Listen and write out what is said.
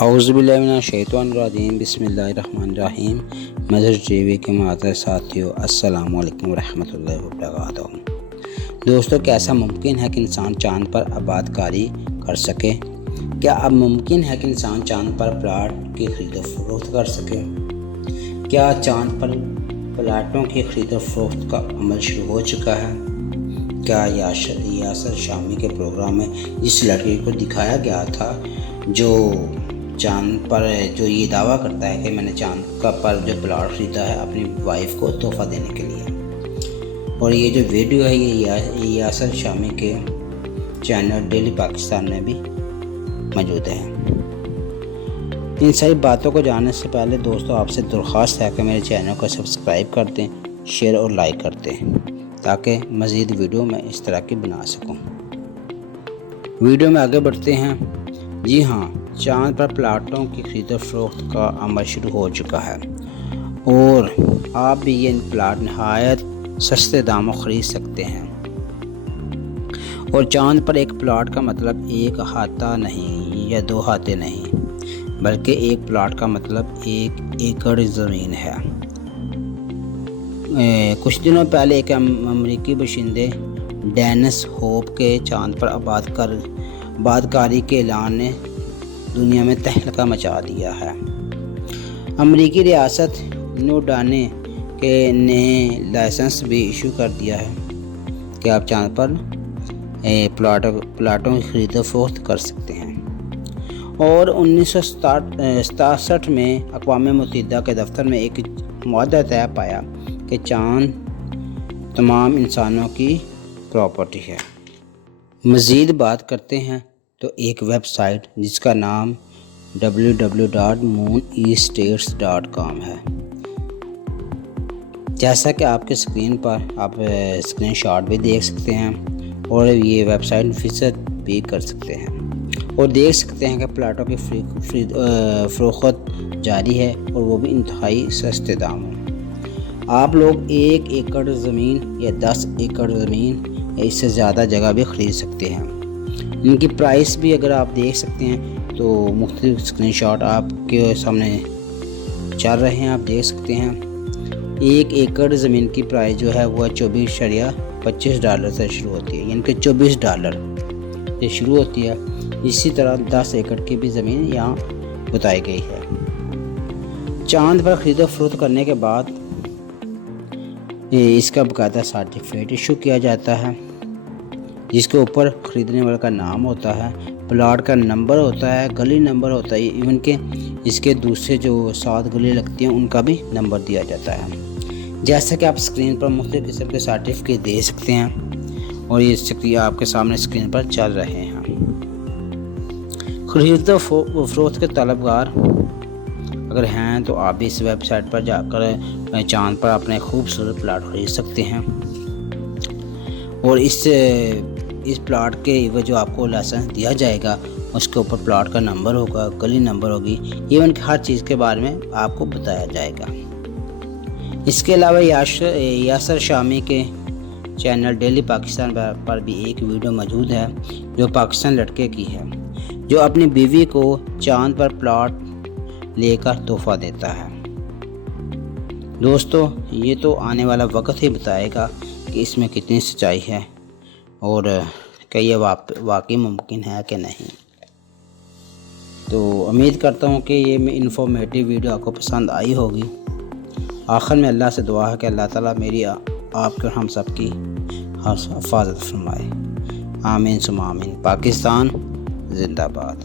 اعوذ باللہ من الشیطان الرجیم، بسم اللہ الرحمن الرحیم۔ مظہر ٹی وی کے معزز ساتھیو، السلام علیکم ورحمۃ اللہ وبرکاتہ۔ دوستو، کیا ایسا ممکن ہے کہ انسان چاند پر آباد کاری کر سکے؟ کیا اب ممکن ہے کہ انسان چاند پر پلاٹ کی خرید و فروخت کر سکے؟ کیا چاند پر پلاٹوں کی خرید و فروخت کا عمل شروع ہو چکا ہے؟ کیا یاسر شامی کے پروگرام میں جس لڑکی کو دکھایا گیا تھا جو چاند پر جو یہ دعویٰ کرتا ہے کہ میں نے چاند کا پر جو پلاٹ خریدا ہے اپنی وائف کو تحفہ دینے کے لیے، اور یہ جو ویڈیو ہے یہ یاسر شامی کے چینل ڈیلی پاکستان میں بھی موجود ہے۔ ان ساری باتوں کو جاننے سے پہلے دوستو آپ سے درخواست ہے کہ میرے چینل کو سبسکرائب کر دیں، شیئر اور لائک کر دیں تاکہ مزید ویڈیو میں اس طرح کی بنا سکوں۔ ویڈیو میں آگے بڑھتے ہیں۔ جی ہاں، چاند پر پلاٹوں کی خرید و فروخت کا عمل شروع ہو چکا ہے اور آپ بھی یہ پلاٹ نہایت سستے داموں خرید سکتے ہیں۔ اور چاند پر ایک پلاٹ کا مطلب ایک ہاتھا نہیں یا دو ہاتھے نہیں، بلکہ ایک پلاٹ کا مطلب 1 ایکڑ زمین ہے۔ کچھ دنوں پہلے ایک امریکی باشندے ڈینس ہوپ کے چاند پر آباد کاری کے اعلان نے دنیا میں تہلکہ مچا دیا ہے۔ امریکی ریاست نیوڈا نے نئے لائسنس بھی ایشو کر دیا ہے کہ آپ چاند پر پلاٹوں کی خرید و فروخت کر سکتے ہیں۔ اور 1967 میں اقوام متحدہ کے دفتر میں ایک معاہدہ طے پایا کہ چاند تمام انسانوں کی پراپرٹی ہے۔ مزید بات کرتے ہیں تو ایک ویب سائٹ جس کا نام www.mooneastates.com ہے، جیسا کہ آپ کے اسکرین پر آپ اسکرین شاٹ بھی دیکھ سکتے ہیں، اور یہ ویب سائٹ وزٹ بھی کر سکتے ہیں اور دیکھ سکتے ہیں کہ پلاٹوں کی فروخت جاری ہے اور وہ بھی انتہائی سستے داموں۔ آپ لوگ 1 ایکڑ زمین یا 10 ایکڑ زمین یا اس سے زیادہ جگہ بھی خرید سکتے ہیں۔ ان کی پرائس بھی اگر آپ دیکھ سکتے ہیں تو مختلف اسکرین شاٹ آپ کے سامنے چل رہے ہیں، آپ دیکھ سکتے ہیں۔ 1 ایکڑ زمین کی پرائس جو ہے وہ $24.25 سے شروع ہوتی ہے، یعنی کہ $24 سے شروع ہوتی ہے۔ اسی طرح 10 ایکڑ کی بھی زمین یہاں بتائی گئی ہے۔ چاند پر خرید و فروخت کرنے کے بعد اس کا باقاعدہ سرٹیفکیٹ ایشو کیا جاتا ہے جس کے اوپر خریدنے والے کا نام ہوتا ہے، پلاٹ کا نمبر ہوتا ہے، گلی نمبر ہوتا ہے، ایون کہ اس کے دوسرے جو 7 گلی لگتی ہیں ان کا بھی نمبر دیا جاتا ہے۔ جیسا کہ آپ اسکرین پر مختلف قسم کے سرٹیفکیٹ دے سکتے ہیں اور یہ آپ کے سامنے اسکرین پر چل رہے ہیں۔ خرید و فروخت کے طلبگار اگر ہیں تو آپ بھی اس ویب سائٹ پر جا کر چاند پر اپنے خوبصورت پلاٹ خرید سکتے ہیں، اور اس پلاٹ کے جو آپ کو لائسنس دیا جائے گا اس کے اوپر پلاٹ کا نمبر ہوگا، گلی نمبر ہوگی، ایون کہ ہر چیز کے بارے میں آپ کو بتایا جائے گا۔ اس کے علاوہ یاسر شامی کے چینل ڈیلی پاکستان پر بھی ایک ویڈیو موجود ہے جو پاکستان لڑکے کی ہے جو اپنی بیوی کو چاند پر پلاٹ لے کر تحفہ دیتا ہے۔ دوستو، یہ تو آنے والا وقت ہی بتائے گا کہ اس میں کتنی سچائی ہے اور کہ یہ واقعی ممکن ہے کہ نہیں۔ تو امید کرتا ہوں کہ یہ انفارمیٹیو ویڈیو آپ کو پسند آئی ہوگی۔ آخر میں اللہ سے دعا ہے کہ اللہ تعالیٰ میری آپ کے اور ہم سب کی حفاظت فرمائے۔ آمین ثم آمین۔ پاکستان زندہ باد۔